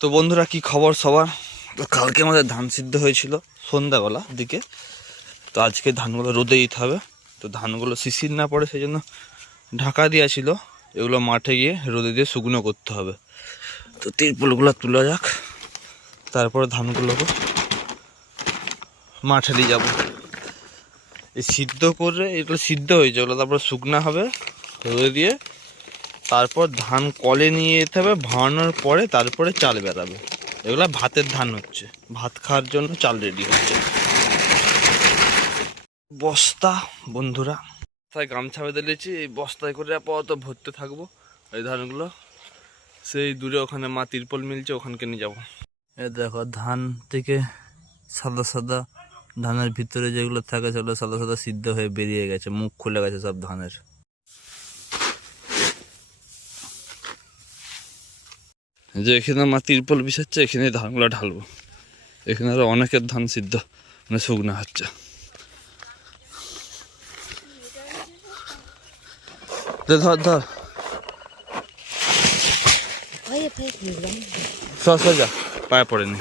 তো বন্ধুরা, কি খবর সবার? তো কালকে আমাদের ধান সিদ্ধ হয়েছিল সন্ধ্যাবেলা দিকে। তো আজকে ধানগুলো রোদে দিতে হবে। তো ধানগুলো শিশির না পড়ে সেই জন্য ঢাকা দেওয়া ছিল এগুলো মাঠে গিয়ে রোদে দিয়ে শুকনো করতে হবে। তো তিরপলগুলো তোলা যাক। তারপরে ধানগুলোকে মাঠে নিয়ে যাব। এই সিদ্ধ করে, এগুলো সিদ্ধ হয়েছে, ওগুলো তারপরে শুকনা হবে। রোদে দিয়ে তারপর ধান কলে নিয়ে যেতে হবে, ভাঙানোর পরে তারপরে চাল বেরাবে। এগুলো ভাতের ধান হচ্ছে। ভাত খাওয়ার জন্য চাল রেডি হচ্ছে। বস্তা, বন্ধুরা তাই গামছা বেঁধে নিয়েছি। এই বস্তায় করে আপাতত ভরতে থাকব। এই ধানগুলো, সেই দূরে ওখানে মা তিরপল মিলছে, ওখানকে নিয়ে যাব। এ দেখো, ধান থেকে সাদা সাদা ধানের ভিতরে যেগুলো থাকে, সেগুলো সাদা সাদা সিদ্ধ হয়ে বেরিয়ে গেছে। মুখ খুলে গেছে সব ধানের। যে এখানে আমার তিরপল বিছাচ্ছে এখানে ধানগুলো ঢালবো। এখানে আরও অনেকের ধান সিদ্ধ মানে শুকনো হচ্ছে। ধর ধর। যা, পায়ে পড়েনি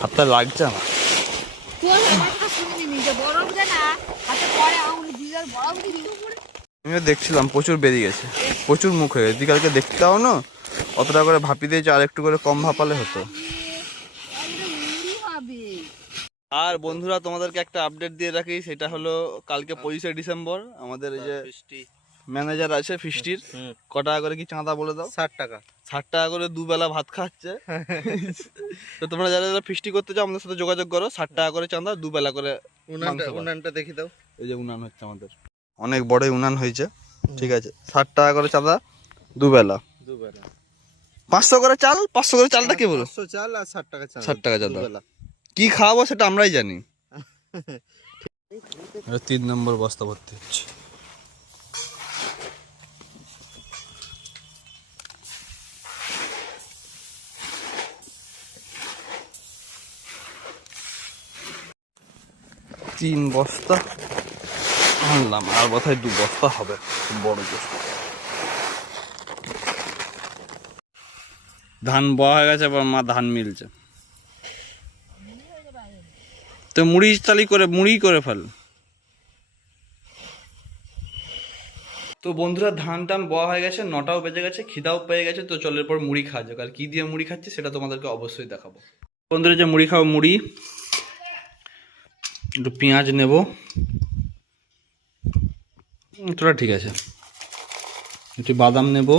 হাতটা লাগছে আমার। বরফ দে না, হাতে পরে আঙুলি দিদার বরফ দিবি আমিও দেখছিলাম প্রচুর বেরিয়ে গেছে। প্রচুর মুখ হয়ে গেছে। কালকে দেখতে পাও না অতটা করে ভাপি দিয়েছে আর একটু করে কম ভাপালে হতো। আর বন্ধুরা তোমাদেরকে একটা আপডেট দিয়ে রাখি সেটা হলো কালকে পঁচিশে ডিসেম্বর আমাদের এই যে ম্যানেজার আছে ফিস্টির ক টাকা করে কি চাঁদা বলে দাও? ষাট টাকা। ষাট টাকা করে দুবেলা ভাত খাচ্ছে। তো তোমরা যারা যারা ফিস্টি করতে চাও আমাদের সাথে যোগাযোগ করো। ষাট টাকা করে চাঁদা দুবেলা করে উনানটা উনানটা দেখি দাও। এই যে উনান হচ্ছে আমাদের। অনেক বড়ই উনান হয়েছে ঠিক আছে? ষাট টাকা করে চাঁদা দুবেলা। দুবেলা। পাঁচশো করে চাল? পাঁচশো করে চালটা কি বলো? পাঁচশো চাল আর ষাট টাকা চাল। 60 টাকা চাল। কি খাওয়াবো সেটা আমরাই জানি। তিন নম্বর বস্তা ভর্তি হচ্ছে। তিন বস্তা। আনলাম আর বোধহয় দু বস্তা হবে, বড় জোর ধান বয়া হয়ে গেছে, এবার মা ধান মিলছে। তো মুড়ি চালি করে, মুড়ি করে ফেল। তো বন্ধুরা, ধান টান বয়া হয়ে গেছে, নটাও বেজে গেছে, খিদাও পেয়ে গেছে, তো চলের পর মুড়ি খাওয়া যাক। আর কি দিয়ে মুড়ি খাচ্ছি সেটা তোমাদেরকে অবশ্যই দেখাবো। বন্ধুরা যে মুড়ি খাব মুড়ি, একটু পেঁয়াজ নেব। তোরা ঠিক আছে। একটু বাদাম নেব।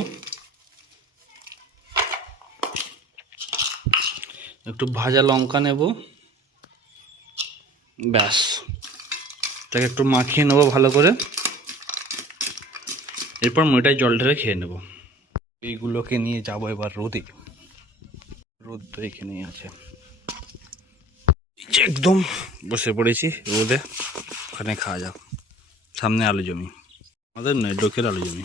একটু ভাজা লঙ্কা নেব। ব্যাস। তাকে একটু মাখিয়ে নেব ভালো করে। এরপর মুড়িটায় জল ঢেলে খেয়ে নেব। এইগুলোকে নিয়ে যাব এবার রোদে। রোদ তো এখানেই আছে। একদম বসে পড়েছি রোদে। ওখানে খাওয়া যাক। সামনে আলু জমি। আমাদের নয় লোকের আলু জমি।